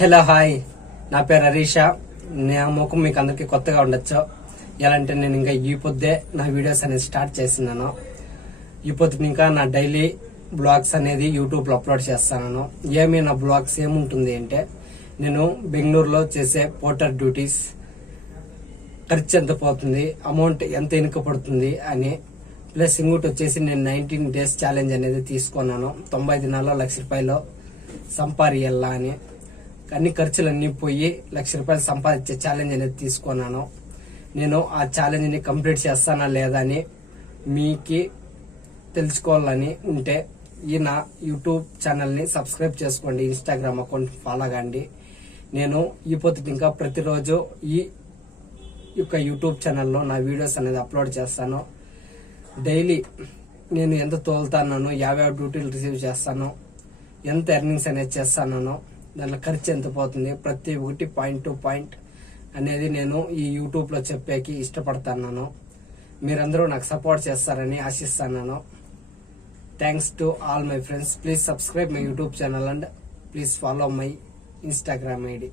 Hello hi, నా పేరు హరీషా. నా ముఖం మీకు అందరికి కొత్తగా ఉండొచ్చు. ఎలా అంటే నేను ఇంకా ఈ పొద్దే నా వీడియోస్ అనేది స్టార్ట్ చేస్తున్నాను. ఈ పొద్దున ఇంకా నా డైలీ బ్లాగ్స్ అనేది యూట్యూబ్ లో అప్లోడ్ చేస్తాను. నా బ్లాగ్స్ ఏముంటుంది అంటే, నేను బెంగళూరులో చేసే పోర్టర్ డ్యూటీస్, ఖర్చు ఎంత పోతుంది, అమౌంట్ ఎంత ఎన్నిక పడుతుంది అని, ప్లస్ ఇంకోటి వచ్చేసి నేను 19 days ఛాలెంజ్ అనేది తీసుకున్నాను. 90 దినాల్లో ₹1,00,000 సంపాదించాలా అని. అన్ని ఖర్చులన్నీ పోయి ₹1,00,000 సంపాదించే ఛాలెంజ్ అనేది తీసుకున్నాను. నేను ఆ ఛాలెంజ్ ని కంప్లీట్ చేస్తానా లేదా అని మీకు తెలుసుకోవాలని ఉంటే ఈ నా యూట్యూబ్ ఛానల్ ని సబ్స్క్రైబ్ చేసుకోండి, ఇన్స్టాగ్రామ్ అకౌంట్ ఫాలో కండి. నేను ఈ పొద్దు ఇంకా ప్రతిరోజు ఈ యొక్క యూట్యూబ్ ఛానల్లో నా వీడియోస్ అనేది అప్లోడ్ చేస్తాను. డైలీ నేను ఎంత తోలుతాను, యాభై డ్యూటీలు రిసీవ్ చేస్తాను, ఎంత ఎర్నింగ్స్ అనేది చేస్తాను, దాంట్లో ఖర్చు ఎంత పోతుంది, ప్రతి ఒక్కటి పాయింట్ టు పాయింట్ అనేది నేను ఈ యూట్యూబ్ లో చెప్పేకి ఇష్టపడతాను. మీరందరూ నాకు సపోర్ట్ చేస్తారని ఆశిస్తున్నాను. Thanks to all my friends. Please subscribe my YouTube channel and please follow my Instagram ID.